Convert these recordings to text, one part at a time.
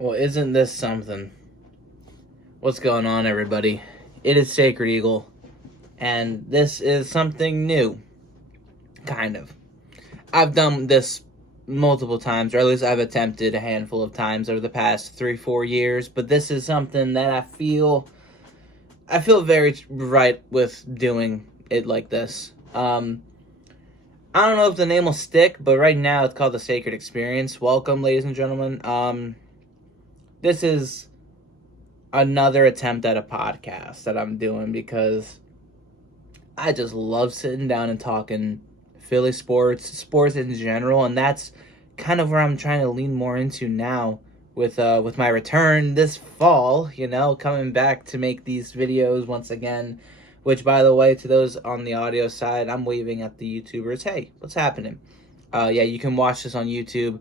Well, isn't this something? What's going on, everybody? It is Sacred Eagle, and this is something new. Kind of. I've done this multiple times, or at least I've attempted a handful of times over the past 3-4 years, but this is something that I feel very right with doing it like this. I don't know if the name will stick, but right now it's called the Sacred Experience. Welcome, ladies and gentlemen. This is another attempt at a podcast that I'm doing because I just love sitting down and talking Philly sports in general, and that's kind of where I'm trying to lean more into now with my return this fall. Coming back to make these videos once again. Which, by the way, to those on the audio side, I'm waving at the YouTubers. Hey, what's happening? Yeah, you can watch this on YouTube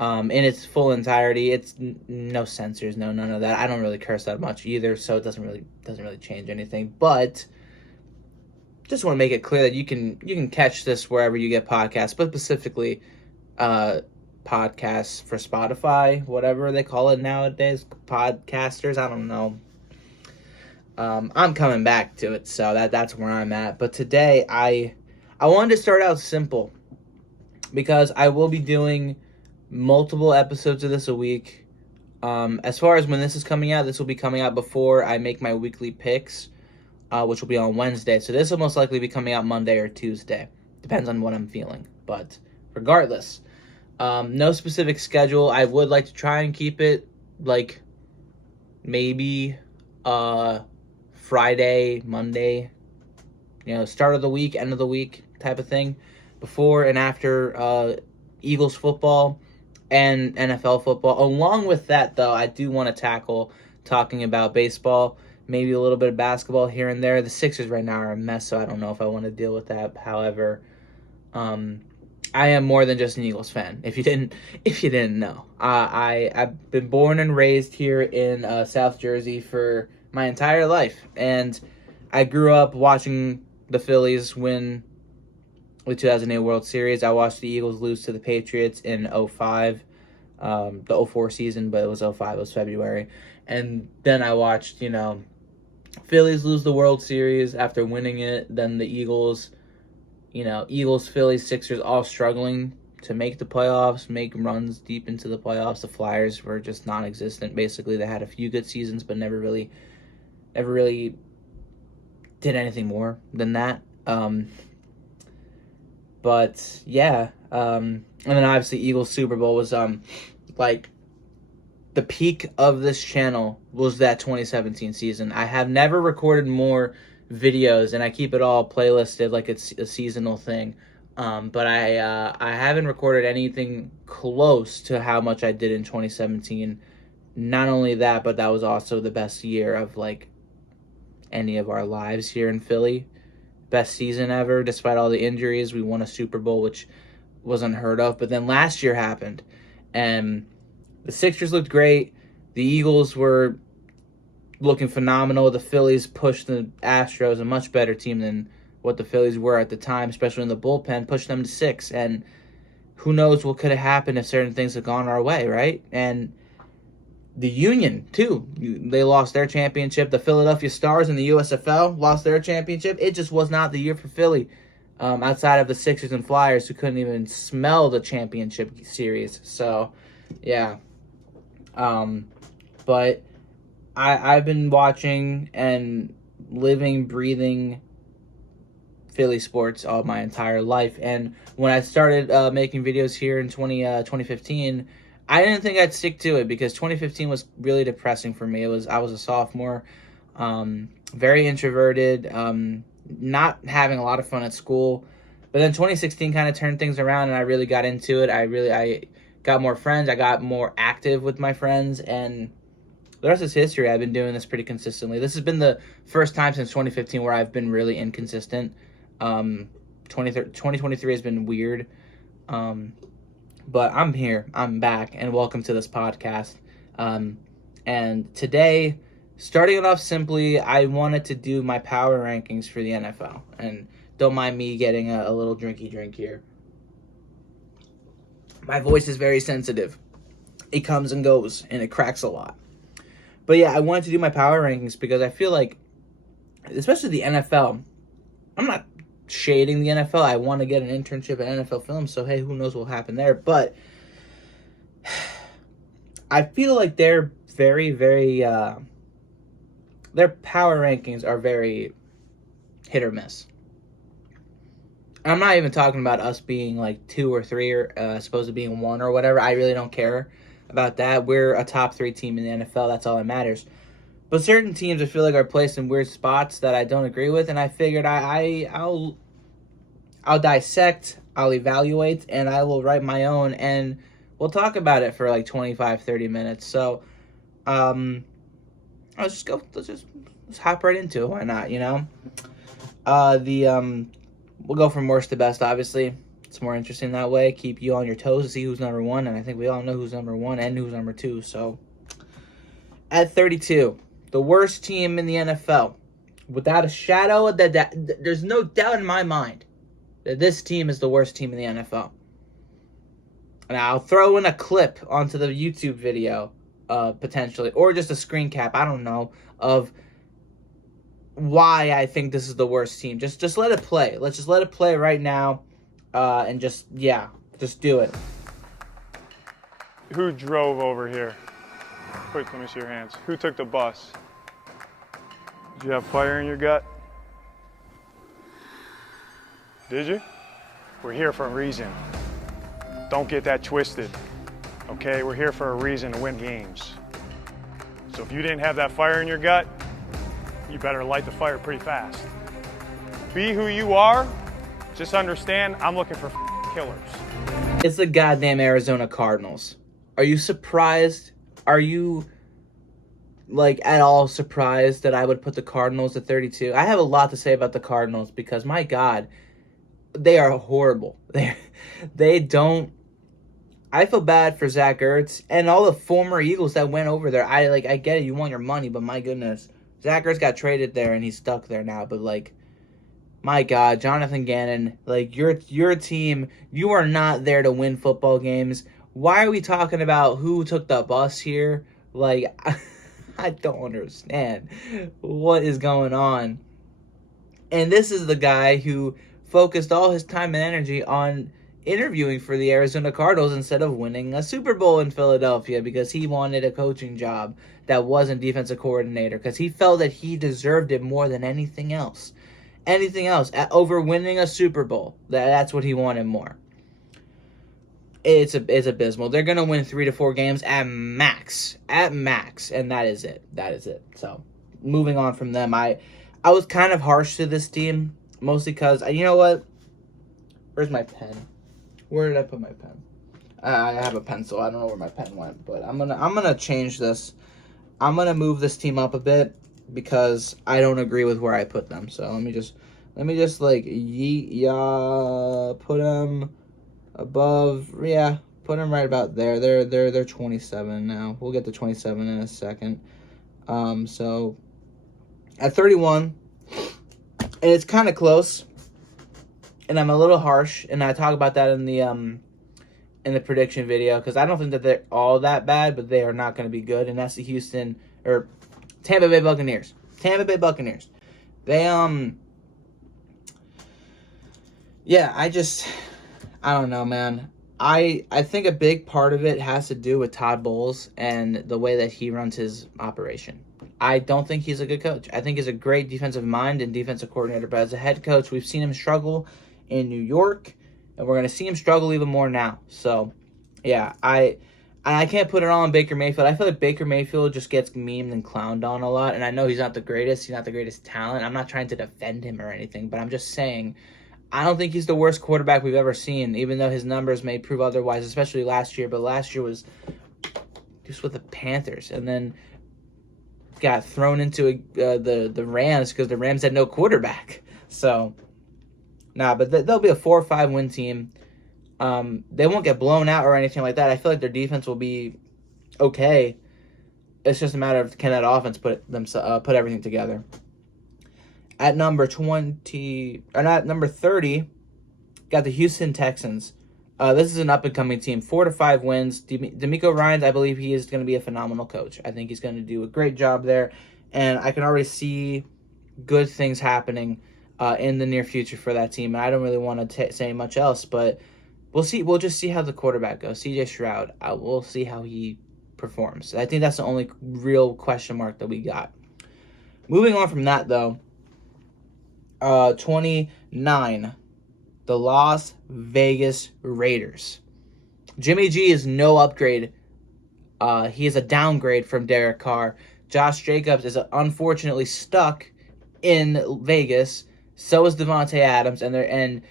in its full entirety. It's no censors, none of that. I don't really curse that much either, so it doesn't really change anything. But just want to make it clear that you can catch this wherever you get podcasts, but specifically podcasts for Spotify, whatever they call it nowadays, podcasters. I don't know. I'm coming back to it, so that's where I'm at. But today I wanted to start out simple because I will be doing multiple episodes of this a week. As far as when this is coming out, this will be coming out before I make my weekly picks, which will be on Wednesday. So this will most likely be coming out Monday or Tuesday. Depends on what I'm feeling. But regardless, no specific schedule. I would like to try and keep it like maybe Friday, Monday, start of the week, end of the week type of thing, before and after Eagles football and NFL football. Along with that, though, I do want to tackle talking about baseball, maybe a little bit of basketball here and there. The Sixers right now are a mess, so I don't know if I want to deal with that. However, I am more than just an Eagles fan. If you didn't know, I've been born and raised here in South Jersey for my entire life, and I grew up watching the Phillies win the 2008 World Series. I watched the Eagles lose to the Patriots in 05, the 04 season, but it was 05, it was February. And then I watched, Phillies lose the World Series after winning it. Then the Eagles, Phillies, Sixers all struggling to make the playoffs, make runs deep into the playoffs. The Flyers were just non-existent. Basically, they had a few good seasons, but never really did anything more than that. But yeah, and then obviously Eagles Super Bowl was like the peak of this channel was that 2017 season. I have never recorded more videos, and I keep it all playlisted like it's a seasonal thing. But I haven't recorded anything close to how much I did in 2017. Not only that, but that was also the best year of like any of our lives here in Philly. Best season ever, despite all the injuries. We won a Super Bowl, which was unheard of. But then last year happened, and the Sixers looked great. The Eagles were looking phenomenal. The Phillies pushed the Astros, a much better team than what the Phillies were at the time, especially in the bullpen, pushed them to 6. And who knows what could have happened if certain things had gone our way, right? And the Union, too. They lost their championship. The Philadelphia Stars in the USFL lost their championship. It just was not the year for Philly, outside of the Sixers and Flyers, who couldn't even smell the championship series. So, yeah. But I've been watching and living, breathing Philly sports all my entire life. And when I started making videos here in 2015, I didn't think I'd stick to it because 2015 was really depressing for me. I was a sophomore, very introverted, not having a lot of fun at school. But then 2016 kind of turned things around, and I really got into it. I got more friends. I got more active with my friends, and the rest is history. I've been doing this pretty consistently. This has been the first time since 2015 where I've been really inconsistent. 2023 has been weird. But I'm here, I'm back, and welcome to this podcast. And today, starting it off simply, I wanted to do my power rankings for the NFL. And don't mind me getting a little drinky drink here. My voice is very sensitive. it comes and goes, and it cracks a lot. But yeah, I wanted to do my power rankings because I feel like, especially the NFL, I'm not shading the NFL. I want to get an internship at NFL Films, so hey, who knows what will happen there. But I feel like they're very, very, their power rankings are very hit or miss. I'm not even talking about us being like 2 or 3 or supposed to being 1 or whatever. I really don't care about that. We're a top 3 team in the NFL. That's all that matters. But certain teams I feel like are placed in weird spots that I don't agree with, and I figured I'll dissect, I'll evaluate, and I will write my own, and we'll talk about it for like 25, 30 minutes. So, let's hop right into it. Why not, you know? We'll go from worst to best, obviously. It's more interesting that way. Keep you on your toes to see who's number 1, and I think we all know who's number 1 and who's number 2. So, at 32, the worst team in the NFL. Without a shadow, there's no doubt in my mind that this team is the worst team in the NFL. And I'll throw in a clip onto the YouTube video, potentially, or just a screen cap, I don't know, of why I think this is the worst team. Just let it play. Let's just let it play right now, and just do it. Who drove over here? Quick, let me see your hands. Who took the bus? Did you have fire in your gut? Did you? We're here for a reason. Don't get that twisted, okay? We're here for a reason to win games. So if you didn't have that fire in your gut, you better light the fire pretty fast. Be who you are. Just understand, I'm looking for killers. It's the goddamn Arizona Cardinals. Are you surprised? Are you, like, at all surprised that I would put the Cardinals at 32? I have a lot to say about the Cardinals because, my God, they are horrible. They don't. I feel bad for Zach Ertz and all the former Eagles that went over there. I get it. You want your money, but my goodness. Zach Ertz got traded there, and he's stuck there now. But, like, my God, Jonathan Gannon, like, your team, you are not there to win football games. Why are we talking about who took the bus here? Like, I don't understand what is going on. And this is the guy who focused all his time and energy on interviewing for the Arizona Cardinals instead of winning a Super Bowl in Philadelphia because he wanted a coaching job that wasn't defensive coordinator because he felt that he deserved it more than anything else. Over winning a Super Bowl. That's what he wanted more. It's abysmal. They're going to win 3 to 4 games at max, and that is it. So, moving on from them, I was kind of harsh to this team, mostly because, you know what? Where's my pen? Where did I put my pen? I have a pencil. I don't know where my pen went, but I'm gonna change this. I'm gonna move this team up a bit because I don't agree with where I put them. So let me just like put them above. Yeah, put them right about there. They're 27 now. We'll get to 27 in a second. So at 31, and it's kind of close. And I'm a little harsh, and I talk about that in the prediction video because I don't think that they're all that bad, but they are not going to be good. And that's the Tampa Bay Buccaneers. They I don't know, man. I think a big part of it has to do with Todd Bowles and the way that he runs his operation. I don't think he's a good coach. I think he's a great defensive mind and defensive coordinator, but as a head coach, we've seen him struggle in New York, and we're going to see him struggle even more now. So, yeah, I can't put it all on Baker Mayfield. I feel like Baker Mayfield just gets memed and clowned on a lot, and I know he's not the greatest talent. I'm not trying to defend him or anything, but I'm just saying I don't think he's the worst quarterback we've ever seen, even though his numbers may prove otherwise, especially last year. But last year was just with the Panthers, and then got thrown into the Rams because the Rams had no quarterback. So, but they'll be a 4 or 5 win team. They won't get blown out or anything like that. I feel like their defense will be okay. It's just a matter of can that offense put everything together. At number 30, got the Houston Texans. This is an up-and-coming team. 4 to 5 wins. D'Amico Ryans, I believe he is going to be a phenomenal coach. I think he's going to do a great job there. And I can already see good things happening in the near future for that team. And I don't really want to say much else, but we'll see. We'll just see how the quarterback goes. C.J. Stroud, we'll see how he performs. I think that's the only real question mark that we got. Moving on from that, though, 29, the Las Vegas Raiders. Jimmy G is no upgrade. He is a downgrade from Derek Carr. Josh Jacobs is unfortunately stuck in Vegas. So is Devontae Adams, and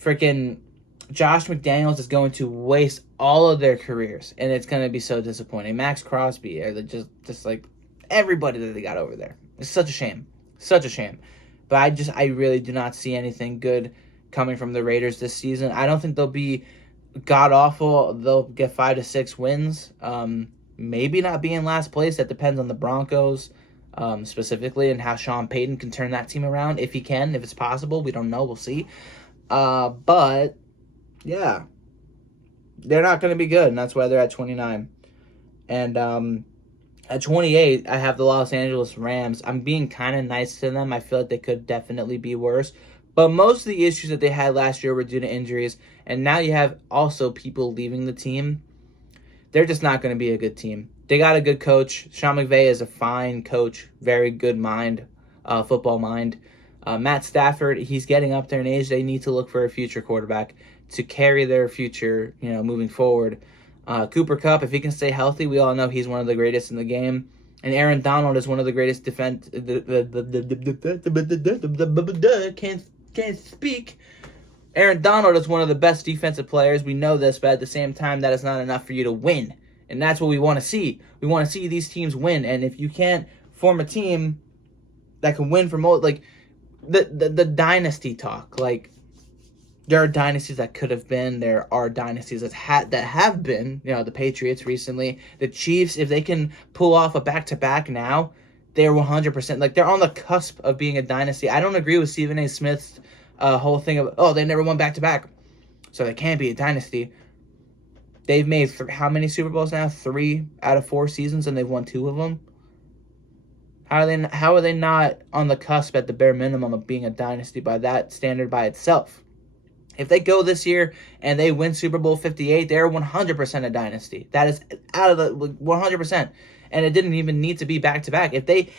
freaking Josh McDaniels is going to waste all of their careers, and it's going to be so disappointing. Max Crosby, just like everybody that they got over there. It's such a shame. Such a shame. But I really do not see anything good coming from the Raiders this season. I don't think they'll be god-awful. They'll get 5 to 6 wins. Maybe not be in last place. That depends on the Broncos specifically and how Sean Payton can turn that team around. If he can, if it's possible. We don't know. We'll see. But, yeah. They're not going to be good, and that's why they're at 29. And at 28, I have the Los Angeles Rams. I'm being kind of nice to them. I feel like they could definitely be worse. But most of the issues that they had last year were due to injuries. And now you have also people leaving the team. They're just not going to be a good team. They got a good coach. Sean McVay is a fine coach. Very good mind, football mind. Matt Stafford, he's getting up there in age. They need to look for a future quarterback to carry their future, moving forward. Cooper Kupp, if he can stay healthy, we all know he's one of the greatest in the game. And Aaron Donald is one of the greatest can't speak. Aaron Donald is one of the best defensive players. We know this, but at the same time, that is not enough for you to win. And that's what we want to see. We want to see these teams win. And if you can't form a team that can win from like the dynasty talk, like there are dynasties that could have been. There are dynasties that have been. The Patriots recently, the Chiefs. If they can pull off a back-to-back now, they're 100%. Like they're on the cusp of being a dynasty. I don't agree with Stephen A. Smith's whole thing of they never won back-to-back, so they can't be a dynasty. They've made how many Super Bowls now? 3 out of 4 seasons, and they've won 2 of them. How are they not on the cusp at the bare minimum of being a dynasty by that standard by itself? If they go this year and they win Super Bowl 58, they're 100% a dynasty. That is out of the 100%. And it didn't even need to be back-to-back. If they,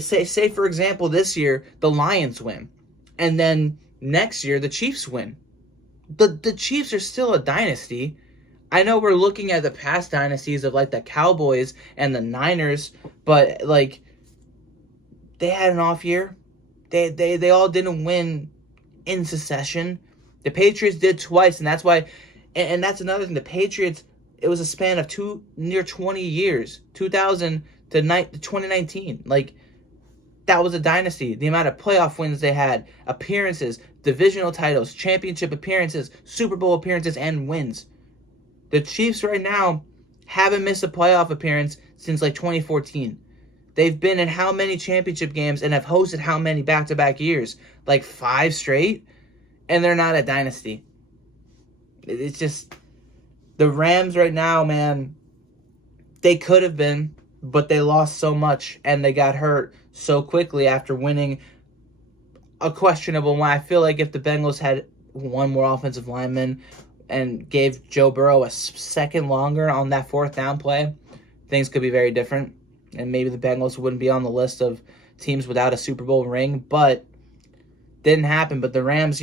say for example, this year, the Lions win. And then next year, the Chiefs win. The Chiefs are still a dynasty. I know we're looking at the past dynasties of, like, the Cowboys and the Niners. But, like, they had an off year. They all didn't win in succession. The Patriots did twice, and that's why, and that's another thing. The Patriots, it was a span of near 20 years, 2000 to 2019. Like, that was a dynasty. The amount of playoff wins they had, appearances, divisional titles, championship appearances, Super Bowl appearances, and wins. The Chiefs right now haven't missed a playoff appearance since, like, 2014. They've been in how many championship games and have hosted how many back-to-back years? Like 5 straight? And they're not a dynasty. It's just, the Rams right now, man, they could have been, but they lost so much and they got hurt so quickly after winning a questionable one. I feel like if the Bengals had one more offensive lineman and gave Joe Burrow a second longer on that 4th down play, things could be very different. And maybe the Bengals wouldn't be on the list of teams without a Super Bowl ring, but didn't happen. But the Rams,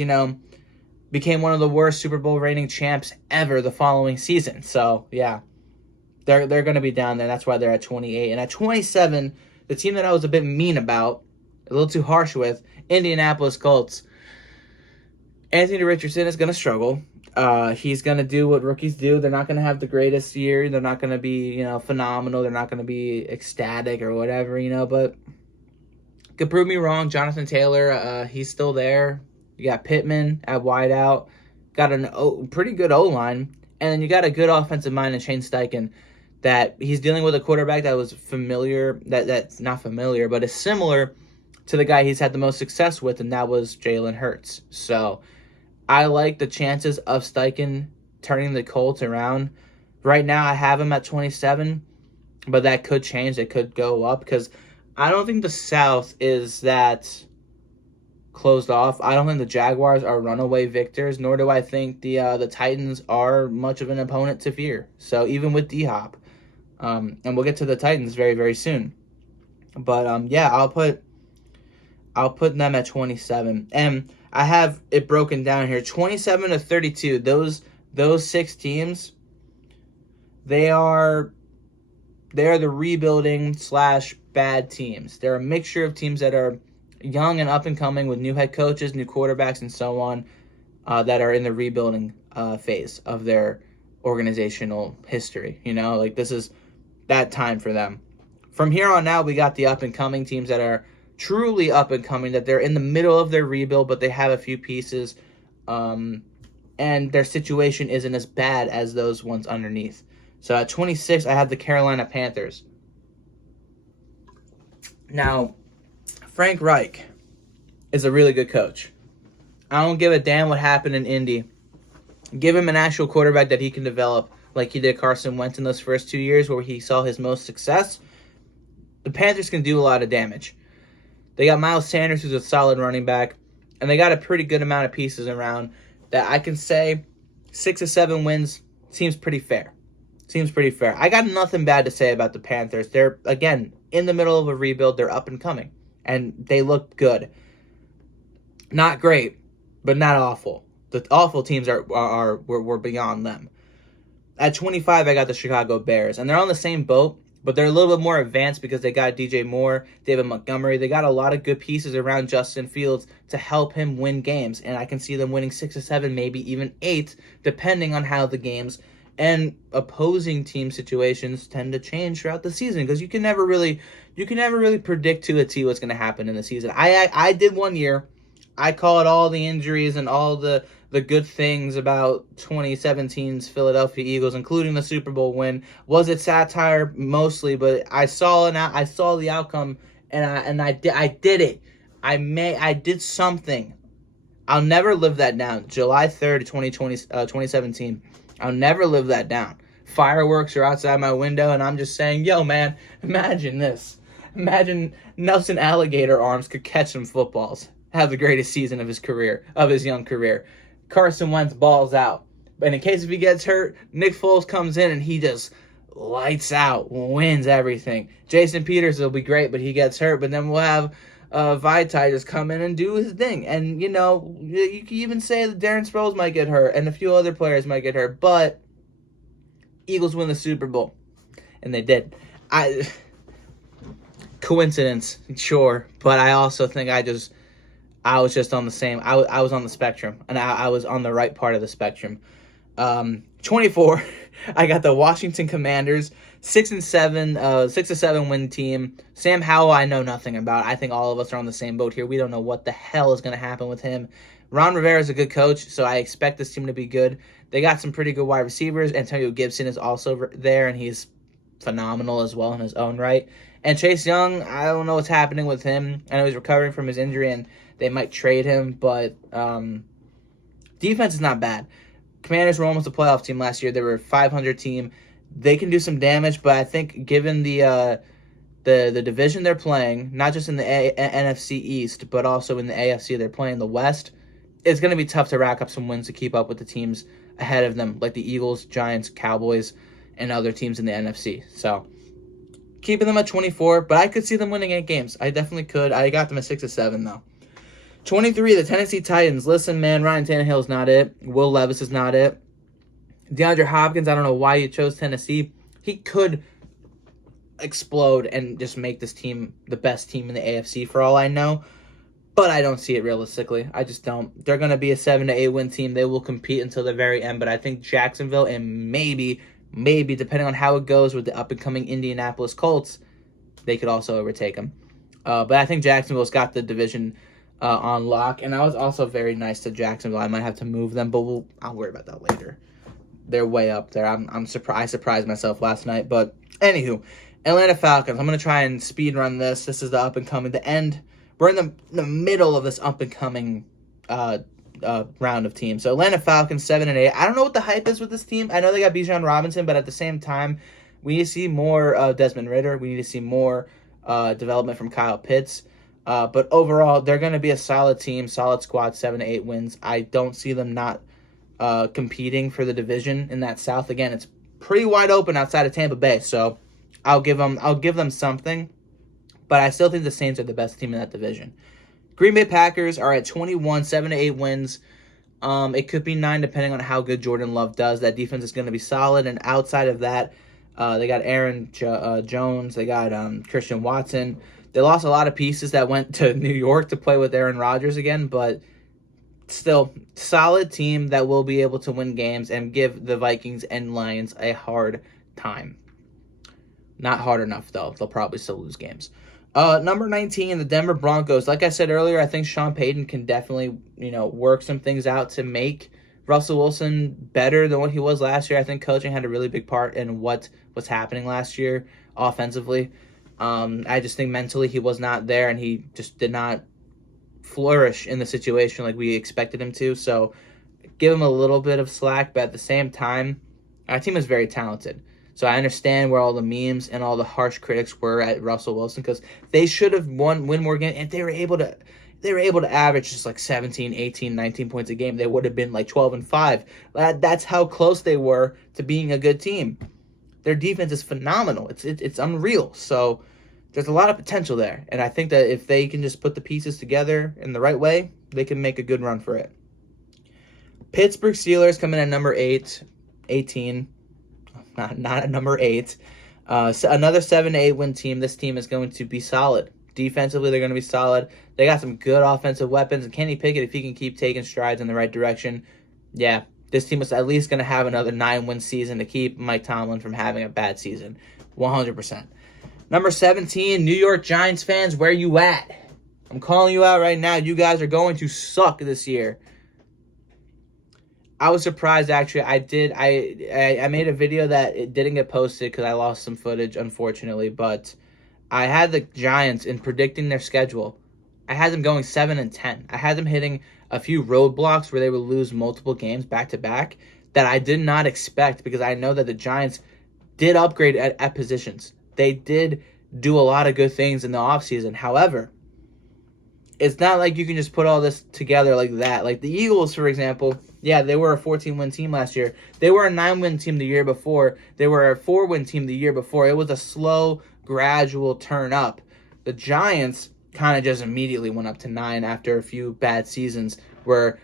became one of the worst Super Bowl reigning champs ever the following season. So, yeah, they're going to be down there. That's why they're at 28. And at 27, the team that I was a bit mean about, a little too harsh with, Indianapolis Colts. Anthony Richardson is going to struggle. He's going to do what rookies do. They're not going to have the greatest year. They're not going to be, phenomenal. They're not going to be ecstatic or whatever, but could prove me wrong. Jonathan Taylor, he's still there. You got Pittman at wideout. Got a pretty good O-line. And then you got a good offensive mind in Shane Steichen, that he's dealing with a quarterback that was familiar, that's not familiar, but is similar to the guy he's had the most success with, and that was Jalen Hurts. So I like the chances of Steichen turning the Colts around. Right now, I have him at 27, but that could change. It could go up because I don't think the South is that closed off. I don't think the Jaguars are runaway victors, nor do I think the Titans are much of an opponent to fear. So even with D-Hop, and we'll get to the Titans very, very soon. But yeah, I'll put them at 27, and I have it broken down here: 27 to 32. Those 6 teams, they are the rebuilding / bad teams. They're a mixture of teams that are young and up and coming with new head coaches, new quarterbacks, and so on, that are in the rebuilding phase of their organizational history. Like this is that time for them. From here on out, we got the up and coming teams that are truly up and coming, that they're in the middle of their rebuild, but they have a few pieces, and their situation isn't as bad as those ones underneath. So at 26, I have the Carolina Panthers. Now, Frank Reich is a really good coach. I don't give a damn what happened in Indy. Give him an actual quarterback that he can develop like he did Carson Wentz in those first 2 years where he saw his most success. The Panthers can do a lot of damage. They got Miles Sanders, who's a solid running back, and they got a pretty good amount of pieces around that I can say 6 or 7 wins seems pretty fair. I got nothing bad to say about the Panthers. They're, again, in the middle of a rebuild. They're up and coming, and they look good. Not great, but not awful. The awful teams were beyond them. At 25, I got the Chicago Bears, and they're on the same boat, but they're a little bit more advanced because they got DJ Moore, David Montgomery. They got a lot of good pieces around Justin Fields to help him win games, and I can see them winning 6 or 7, maybe even 8, depending on how the games and opposing team situations tend to change throughout the season, because you can never really predict to a T what's going to happen in the season. I did one year. I called all the injuries and all the good things about 2017's Philadelphia Eagles, including the Super Bowl win. Was it satire? Mostly, but I saw the outcome, and I did it. I did something. I'll never live that down. July 3rd, 2017. I'll never live that down. Fireworks are outside my window, and I'm just saying, yo, man, imagine this. Imagine Nelson Alligator Arms could catch some footballs. Have the greatest season of his young career. Carson Wentz balls out. But in case if he gets hurt, Nick Foles comes in and he just lights out, wins everything. Jason Peters will be great, but he gets hurt. But then we'll have Vaitai just come in and do his thing. And, you can even say that Darren Sproles might get hurt and a few other players might get hurt. But Eagles win the Super Bowl. And they did. Coincidence, sure. But I also think I was just on the same. I was on the spectrum, and I was on the right part of the spectrum. 24, I got the Washington Commanders, 6 to 7 win team. Sam Howell, I know nothing about. I think all of us are on the same boat here. We don't know what the hell is going to happen with him. Ron Rivera is a good coach, so I expect this team to be good. They got some pretty good wide receivers. Antonio Gibson is also there, and he's phenomenal as well in his own right. And Chase Young, I don't know what's happening with him. I know he's recovering from his injury, and they might trade him, but defense is not bad. Commanders were almost a playoff team last year. They were a 500 team. They can do some damage, but I think given the division they're playing, not just in the NFC East, but also in the AFC they're playing the West, it's going to be tough to rack up some wins to keep up with the teams ahead of them, like the Eagles, Giants, Cowboys, and other teams in the NFC. So keeping them at 24, but I could see them winning 8 games. I definitely could. I got them at 6 to 7, though. 23, the Tennessee Titans. Listen, man, Ryan Tannehill's not it. Will Levis is not it. DeAndre Hopkins, I don't know why you chose Tennessee. He could explode and just make this team the best team in the AFC for all I know, but I don't see it realistically. I just don't. They're going to be a 7 to 8 win team. They will compete until the very end, but I think Jacksonville and maybe, depending on how it goes with the up-and-coming Indianapolis Colts, they could also overtake them. But I think Jacksonville's got the division on lock, and I was also very nice to Jacksonville. I might have to move them, but I'll worry about that later. They're way up there. I'm surprised. I surprised myself last night, but anywho, Atlanta Falcons. I'm gonna try and speed run this. This is the up and coming, the end. We're in the middle of this up and coming round of teams. So Atlanta Falcons 7-8. I don't know what the hype is with this team. I know they got Bijan Robinson, but at the same time, we need to see more Desmond Ridder. We need to see more development from Kyle Pitts. But overall, they're going to be a solid team, solid squad, 7-8 wins. I don't see them not competing for the division in that South. Again, it's pretty wide open outside of Tampa Bay, so I'll give them something. But I still think the Saints are the best team in that division. Green Bay Packers are at 21, 7-8 wins. It could be 9 depending on how good Jordan Love does. That defense is going to be solid. And outside of that, they got Aaron Jones. They got Christian Watson. They lost a lot of pieces that went to New York to play with Aaron Rodgers again. But still, solid team that will be able to win games and give the Vikings and Lions a hard time. Not hard enough, though. They'll probably still lose games. Number 19, the Denver Broncos. Like I said earlier, I think Sean Payton can definitely, work some things out to make Russell Wilson better than what he was last year. I think coaching had a really big part in what was happening last year offensively. I just think mentally he was not there, and he just did not flourish in the situation like we expected him to. So give him a little bit of slack, but at the same time, our team is very talented. So I understand where all the memes and all the harsh critics were at Russell Wilson, because they should have win more games, and they were able to average just like 17, 18, 19 points a game. They would have been like 12-5. That's how close they were to being a good team. Their defense is phenomenal. It's unreal. So there's a lot of potential there, and I think that if they can just put the pieces together in the right way, they can make a good run for it. Pittsburgh Steelers come in at number 18. Not at number 8. So another 7-8 win team. This team is going to be solid. Defensively, they're going to be solid. They got some good offensive weapons. And Kenny Pickett, if he can keep taking strides in the right direction, yeah, this team is at least going to have another 9-win season to keep Mike Tomlin from having a bad season. 100%. Number 17, New York Giants fans, where you at? I'm calling you out right now. You guys are going to suck this year. I was surprised, actually. I made a video that it didn't get posted because I lost some footage, unfortunately. But I had the Giants in predicting their schedule. I had them going 7-10. I had them hitting a few roadblocks where they would lose multiple games back to back that I did not expect, because I know that the Giants did upgrade at positions. They did do a lot of good things in the offseason. However, it's not like you can just put all this together like that. Like the Eagles, for example, yeah, they were a 14-win team last year. They were a 9-win team the year before. They were a 4-win team the year before. It was a slow, gradual turn up. The Giants kind of just immediately went up to 9 after a few bad seasons where,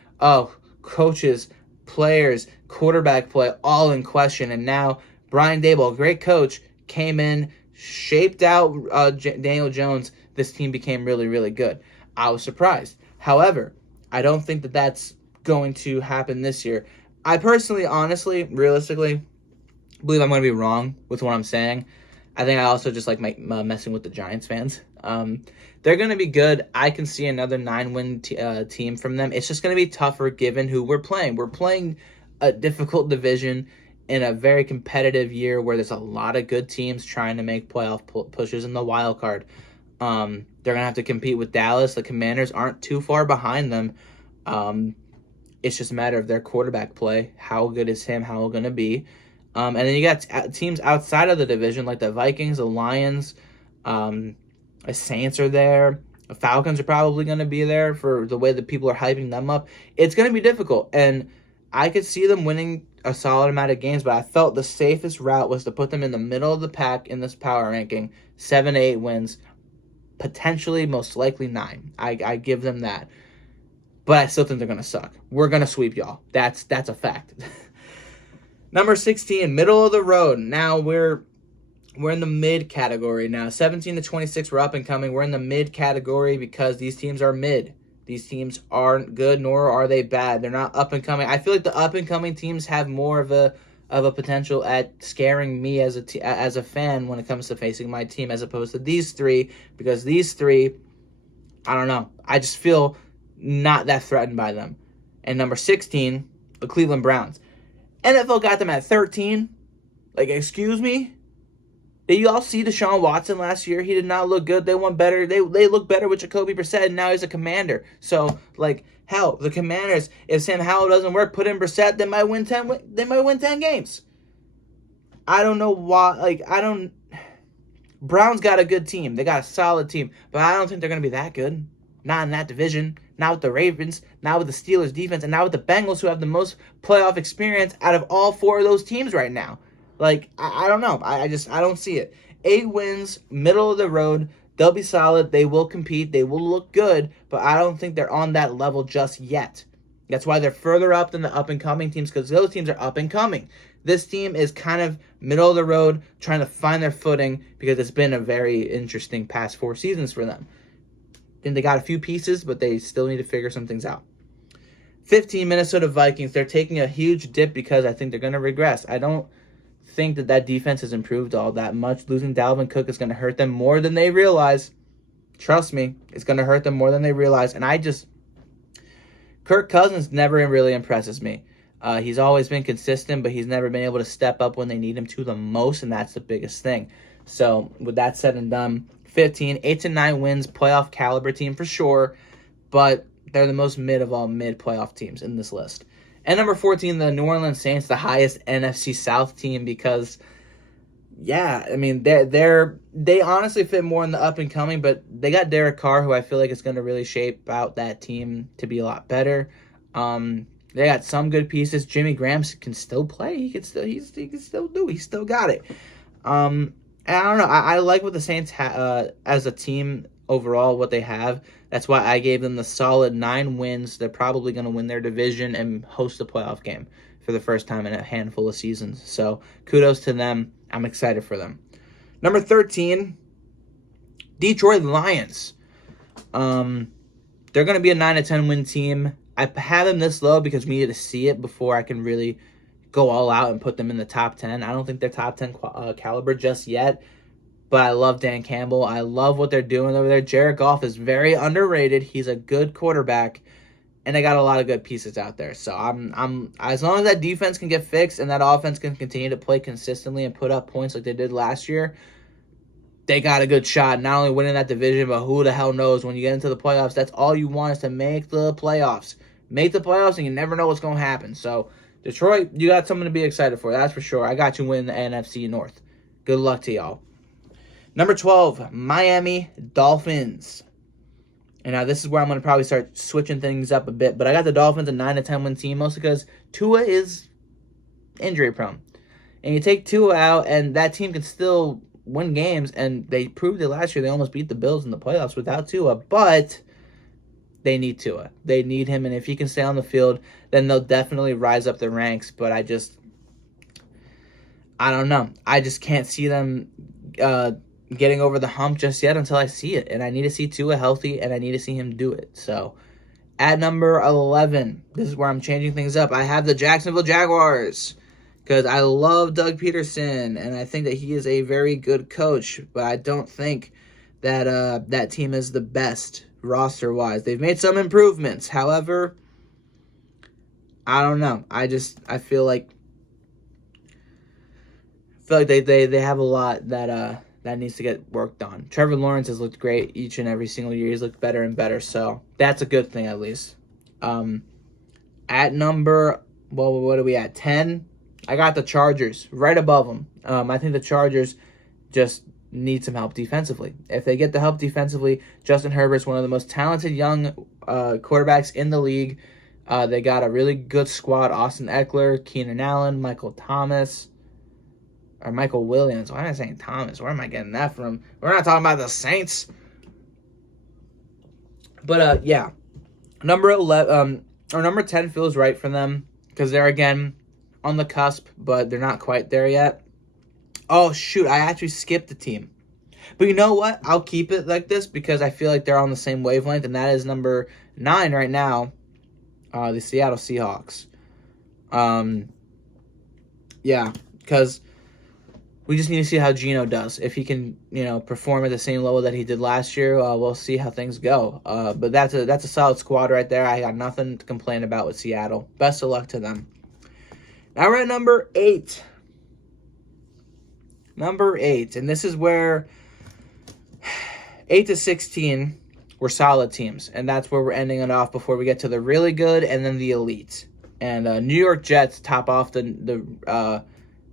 coaches, players, quarterback play, all in question. And now Brian Daboll, a great coach, came in, shaped out Daniel Jones. This team became really, really good. I was surprised. However, I don't think that that's going to happen this year. I personally, honestly, realistically, believe I'm going to be wrong with what I'm saying. I think I also just like messing with the Giants fans. They're going to be good. I can see another 9-win team from them. It's just going to be tougher given who we're playing. We're playing a difficult division in a very competitive year where there's a lot of good teams trying to make playoff pushes in the wild card. They're going to have to compete with Dallas. The Commanders aren't too far behind them. It's just a matter of their quarterback play. How good is him? How going to be? And then you got teams outside of the division like the Vikings, the Lions, the Saints are there. The Falcons are probably going to be there for the way that people are hyping them up. It's going to be difficult, and I could see them winning a solid amount of games, but I felt the safest route was to put them in the middle of the pack in this power ranking, 7-8 wins, potentially, most likely 9. I give them that. But I still think they're going to suck. We're going to sweep y'all. That's a fact. Number 16, middle of the road. Now we're in the mid category now. 17 to 26, we're up and coming. We're in the mid category because these teams are mid. These teams aren't good, nor are they bad. They're not up and coming. I feel like the up and coming teams have more of a potential at scaring me as a fan when it comes to facing my team, as opposed to these three, because these three, I don't know. I just feel not that threatened by them. And number 16, the Cleveland Browns. NFL got them at 13. Like, excuse me? Did you all see Deshaun Watson last year? He did not look good. They won better. They look better with Jacoby Brissett, and now he's a Commander. So, like, hell, the Commanders, if Sam Howell doesn't work, put in Brissett, they might win 10. They might win 10 games. I don't know why. Like, I don't. Browns got a good team. They got a solid team, but I don't think they're gonna be that good. Not in that division. Not with the Ravens. Not with the Steelers defense, and not with the Bengals, who have the most playoff experience out of all 4 of those teams right now. Like, I don't know. I don't see it. 8 wins, middle of the road. They'll be solid. They will compete. They will look good, but I don't think they're on that level just yet. That's why they're further up than the up-and-coming teams, because those teams are up-and-coming. This team is kind of middle of the road, trying to find their footing, because it's been a very interesting past 4 seasons for them. And they got a few pieces, but they still need to figure some things out. 15, Minnesota Vikings. They're taking a huge dip because I think they're going to regress. I don't think that defense has improved all that much. Losing Dalvin Cook is going to hurt them more than they realize. Trust me, it's going to hurt them more than they realize. And Kirk Cousins never really impresses me. He's always been consistent, but he's never been able to step up when they need him to the most, and that's the biggest thing. So, with that said and done, 15, 8-9 wins, playoff caliber team for sure, but they're the most mid of all mid playoff teams in this list. And number 14, the New Orleans Saints, the highest NFC South team, because, yeah, I mean, they honestly fit more in the up and coming, but they got Derek Carr, who I feel like is going to really shape out that team to be a lot better. They got some good pieces. Jimmy Graham can still play. He can still do. He still got it. And I don't know. I like what the Saints as a team overall, what they have. That's why I gave them the solid 9 wins. They're probably going to win their division and host a playoff game for the first time in a handful of seasons. So kudos to them. I'm excited for them. Number 13, Detroit Lions. They're going to be a 9-10 win team. I have them this low because we need to see it before I can really go all out and put them in the top 10. I don't think they're top 10 caliber just yet, but I love Dan Campbell. I love what they're doing over there. Jared Goff is very underrated. He's a good quarterback, and they got a lot of good pieces out there. So I'm as long as that defense can get fixed and that offense can continue to play consistently and put up points like they did last year, they got a good shot, not only winning that division, but who the hell knows when you get into the playoffs. That's all you want, is to make the playoffs. Make the playoffs, and you never know what's going to happen. So, Detroit, you got something to be excited for, that's for sure. I got you winning the NFC North. Good luck to y'all. Number 12, Miami Dolphins. And now this is where I'm going to probably start switching things up a bit, but I got the Dolphins a 9-10 win team, mostly because Tua is injury prone. And you take Tua out, and that team can still win games, and they proved it last year. They almost beat the Bills in the playoffs without Tua, but they need Tua. They need him, and if he can stay on the field, then they'll definitely rise up the ranks. But I don't know. I just can't see them getting over the hump just yet until I see it. And I need to see Tua healthy, and I need to see him do it. So, at number 11, this is where I'm changing things up. I have the Jacksonville Jaguars, because I love Doug Peterson, and I think that he is a very good coach. But I don't think that that team is the best roster-wise. They've made some improvements. However, I don't know. I feel like they have a lot that needs to get worked on. Trevor Lawrence has looked great each and every single year. He's looked better and better, so that's a good thing at least. At number, well, what are we at? 10? I got the Chargers right above them. I think the Chargers just need some help defensively. If they get the help defensively, Justin Herbert's one of the most talented young quarterbacks in the league. They got a really good squad. Austin Eckler, Keenan Allen, Michael Williams. Why am I saying Thomas? Where am I getting that from? We're not talking about the Saints. But yeah, number 10 feels right for them because they're again on the cusp, but they're not quite there yet. Oh, shoot, I actually skipped the team. But you know what? I'll keep it like this because I feel like they're on the same wavelength, and that is number 9 right now, the Seattle Seahawks. Yeah, because we just need to see how Geno does. If he can, perform at the same level that he did last year, we'll see how things go. But that's a solid squad right there. I got nothing to complain about with Seattle. Best of luck to them. Now we're at number 8. Number 8, and this is where 8 to 16 were solid teams, and that's where we're ending it off before we get to the really good and then the elite. And New York Jets top off the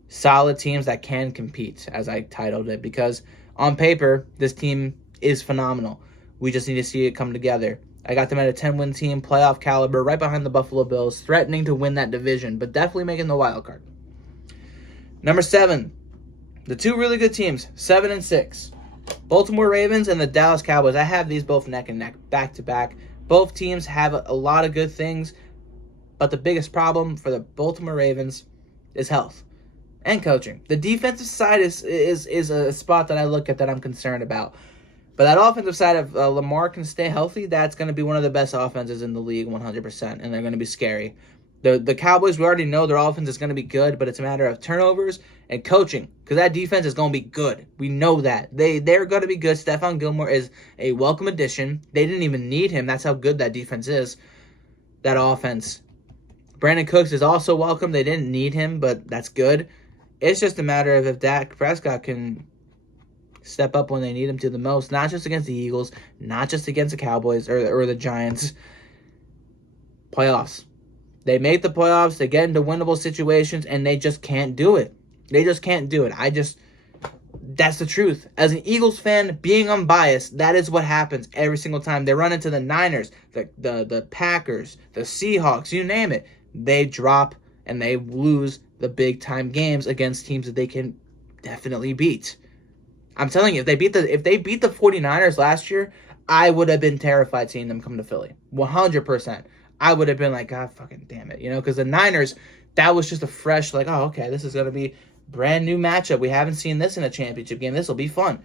solid teams that can compete, as I titled it, because on paper, this team is phenomenal. We just need to see it come together. I got them at a 10-win team, playoff caliber, right behind the Buffalo Bills, threatening to win that division, but definitely making the wild card. Number 7, the two really good teams, 7 and 6. Baltimore Ravens and the Dallas Cowboys. I have these both neck and neck, back to back. Both teams have a lot of good things, but the biggest problem for the Baltimore Ravens is health and coaching. The defensive side is a spot that I look at that I'm concerned about. But that offensive side, if Lamar can stay healthy, that's going to be one of the best offenses in the league 100%, and they're going to be scary. The Cowboys, we already know their offense is going to be good, but it's a matter of turnovers and coaching, because that defense is going to be good. We know that. They're going to be good. Stephon Gilmore is a welcome addition. They didn't even need him. That's how good that defense is, that offense. Brandon Cooks is also welcome. They didn't need him, but that's good. It's just a matter of if Dak Prescott can step up when they need him to the most, not just against the Eagles, not just against the Cowboys or the Giants. Playoffs. They make the playoffs, they get into winnable situations, and they just can't do it. They just can't do it. That's the truth. As an Eagles fan, being unbiased, that is what happens every single time. They run into the Niners, the Packers, the Seahawks, you name it. They drop and they lose the big-time games against teams that they can definitely beat. I'm telling you, if they beat the 49ers last year, I would have been terrified seeing them come to Philly. 100%. I would have been like, God fucking damn it. Because the Niners, that was just a fresh, like, oh, okay, this is going to be a brand new matchup. We haven't seen this in a championship game. This will be fun.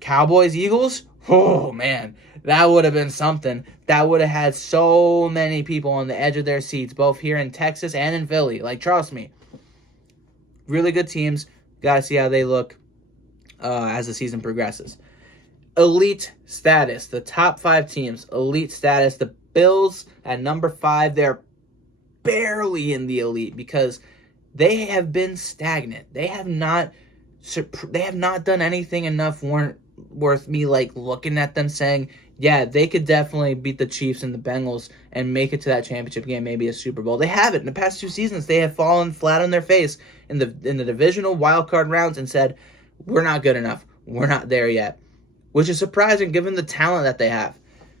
Cowboys, Eagles, oh, man, that would have been something. That would have had so many people on the edge of their seats, both here in Texas and in Philly. Like, trust me. Really good teams. Got to see how they look as the season progresses. Elite status. The top 5 teams. Elite status. The Bills at number 5. They're barely in the elite because they have been stagnant. They have not done anything enough worth me like looking at them saying, yeah, they could definitely beat the Chiefs and the Bengals and make it to that championship game, maybe a Super Bowl. They haven't. In the past 2 seasons, they have fallen flat on their face in the divisional wildcard rounds and said, we're not good enough. We're not there yet. Which is surprising given the talent that they have.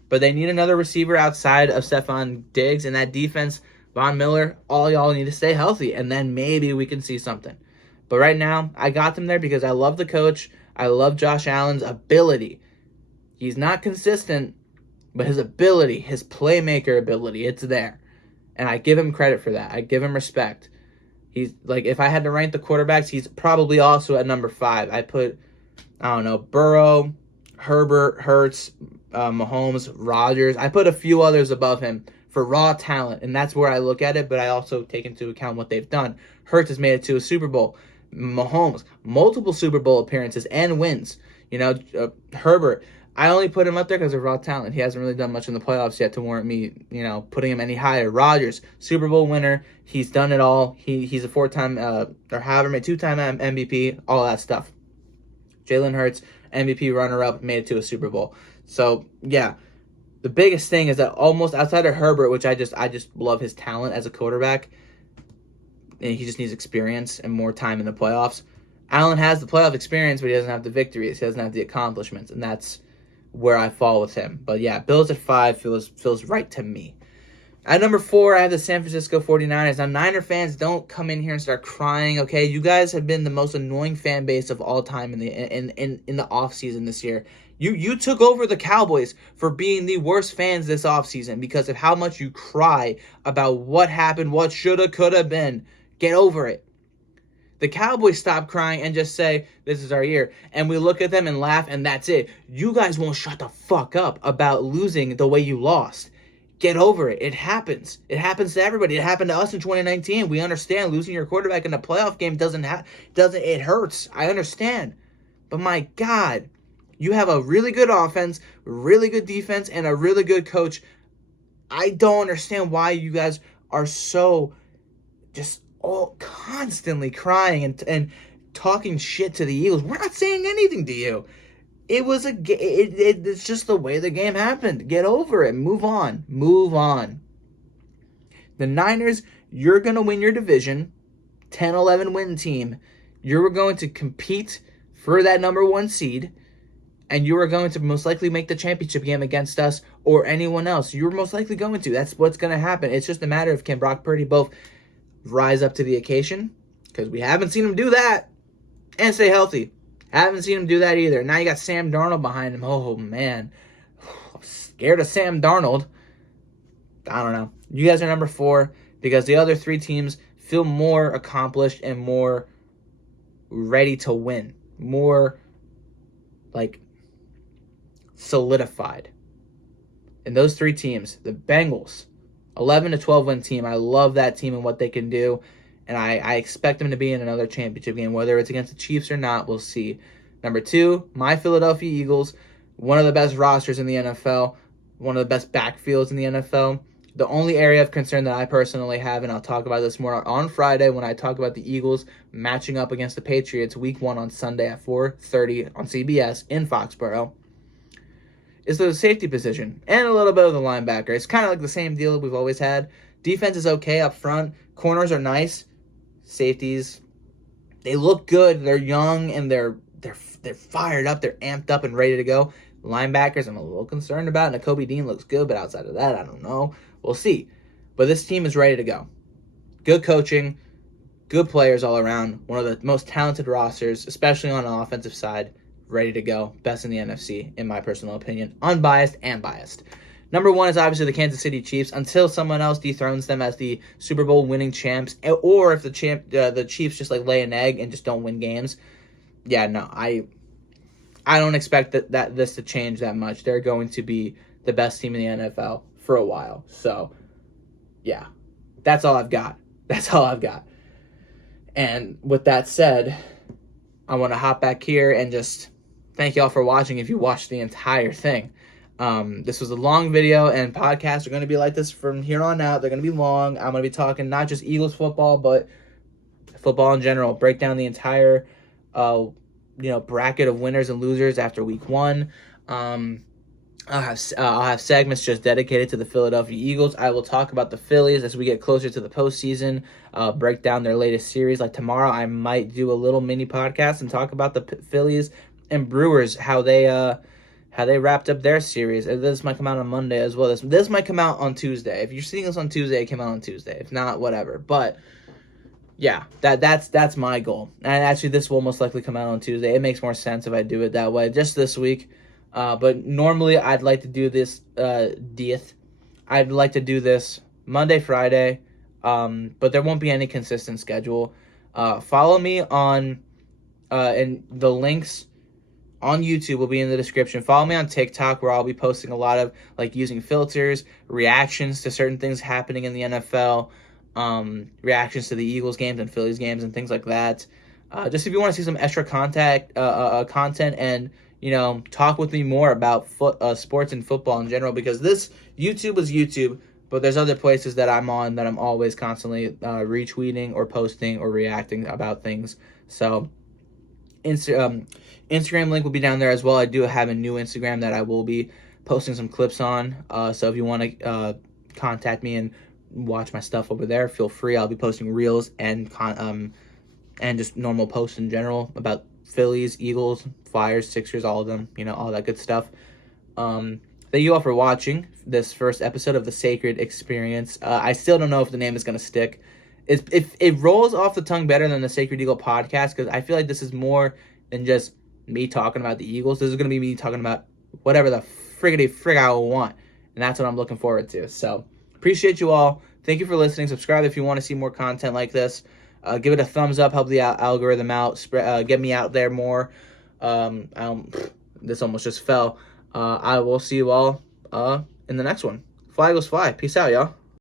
But they need another receiver outside of Stephon Diggs, and that defense, Von Miller, all y'all need to stay healthy, and then maybe we can see something. But right now, I got them there because I love the coach. I love Josh Allen's ability. He's not consistent, but his ability, his playmaker ability, it's there. And I give him credit for that. I give him respect. He's like, if I had to rank the quarterbacks, he's probably also at number 5. I put, Burrow, Herbert, Hurts, Mahomes, Rodgers. I put a few others above him for raw talent, and that's where I look at it, but I also take into account what they've done. Hurts has made it to a Super Bowl. Mahomes, multiple Super Bowl appearances and wins. Herbert, I only put him up there because of raw talent. He hasn't really done much in the playoffs yet to warrant me, putting him any higher. Rodgers, Super Bowl winner. He's done it all. He's a 4-time, or however many, 2-time MVP, all that stuff. Jalen Hurts, MVP runner-up, made it to a Super Bowl. So, yeah, the biggest thing is that almost outside of Herbert, which I just love his talent as a quarterback, and he just needs experience and more time in the playoffs. Allen has the playoff experience, but he doesn't have the victories. He doesn't have the accomplishments, and that's where I fall with him. But yeah, Bills at 5 feels right to me. At number 4, I have the San Francisco 49ers. Now, Niner fans, don't come in here and start crying, okay? You guys have been the most annoying fan base of all time in the offseason this year. You took over the Cowboys for being the worst fans this offseason because of how much you cry about what happened, what shoulda, coulda been. Get over it. The Cowboys stop crying and just say, this is our year. And we look at them and laugh, and that's it. You guys won't shut the fuck up about losing the way you lost. Get over it. It happens. It happens to everybody. It happened to us in 2019. We understand losing your quarterback in a playoff game it hurts. I understand. But my God, you have a really good offense, really good defense, and a really good coach. I don't understand why you guys are so just all constantly crying and talking shit to the Eagles. We're not saying anything to you. It was it's just the way the game happened. Get over it. Move on. Move on. The Niners, you're going to win your division. 10-11 win team. You're going to compete for that number 1 seed. And you are going to most likely make the championship game against us or anyone else. You're most likely going to. That's what's going to happen. It's just a matter of can Brock Purdy both rise up to the occasion, because we haven't seen him do that, and stay healthy. Haven't seen him do that either. Now you got Sam Darnold behind him. Oh, man. I'm scared of Sam Darnold. I don't know. You guys are number 4 because the other 3 teams feel more accomplished and more ready to win. More, like, solidified. And those 3 teams, the Bengals, 11-12 win team. I love that team and what they can do. And I expect them to be in another championship game. Whether it's against the Chiefs or not, we'll see. Number 2, my Philadelphia Eagles. One of the best rosters in the NFL. One of the best backfields in the NFL. The only area of concern that I personally have, and I'll talk about this more on Friday when I talk about the Eagles matching up against the Patriots Week 1 on Sunday at 4:30 on CBS in Foxborough, is the safety position and a little bit of the linebacker. It's kind of like the same deal that we've always had. Defense is okay up front. Corners are nice. Safeties, they look good. They're young and they're fired up. They're amped up and ready to go. Linebackers, I'm a little concerned about. Nakobe Dean looks good, but outside of that, I don't know. We'll see. But this team is ready to go. Good coaching, good players all around. One of the most talented rosters, especially on the offensive side. Ready to go. Best in the NFC, in my personal opinion. Unbiased and biased. Number 1 is obviously the Kansas City Chiefs until someone else dethrones them as the Super Bowl winning champs, or if the Chiefs just like lay an egg and just don't win games. Yeah, no, I don't expect that this to change that much. They're going to be the best team in the NFL for a while. So, yeah, that's all I've got. That's all I've got. And with that said, I want to hop back here and just thank y'all for watching if you watched the entire thing. This was a long video, and podcasts are going to be like this from here on out. They're going to be long. I'm going to be talking not just Eagles football, but football in general. Break down the entire, bracket of winners and losers after Week 1. I'll have segments just dedicated to the Philadelphia Eagles. I will talk about the Phillies as we get closer to the postseason. Break down their latest series. Like tomorrow, I might do a little mini podcast and talk about the Phillies and Brewers, how they wrapped up their series. This might come out on Monday as well. This might come out on Tuesday. If you're seeing this on Tuesday, it came out on Tuesday. If not, whatever. But yeah, that's my goal. And actually, this will most likely come out on Tuesday. It makes more sense if I do it that way. Just this week. But normally, I'd like to do this I'd like to do this Monday, Friday. But there won't be any consistent schedule. Follow me on and the links on YouTube will be in the description. Follow me on TikTok, where I'll be posting a lot of like using filters, reactions to certain things happening in the NFL, reactions to the Eagles games and Phillies games and things like that. Just if you want to see some extra content and talk with me more about sports and football in general, because this YouTube is YouTube, but there's other places that I'm on that I'm always constantly retweeting or posting or reacting about things. So Instagram link will be down there as well. I do have a new Instagram that I will be posting some clips on. So if you want to contact me and watch my stuff over there, feel free. I'll be posting reels and just normal posts in general about Phillies, Eagles, Flyers, Sixers, all of them, all that good stuff. Thank you all for watching this first episode of The Sacred Experience. I still don't know if the name is going to stick. If it rolls off the tongue better than the Sacred Eagle podcast, because I feel like this is more than just me talking about the Eagles. This is going to be me talking about whatever the frig I want, and that's what I'm looking forward to. So, appreciate you all. Thank you for listening. Subscribe if you want to see more content like this. Give it a thumbs up. Help the algorithm out. Get me out there more. This almost just fell. I will see you all in the next one. Fly Eagles fly. Peace out, y'all.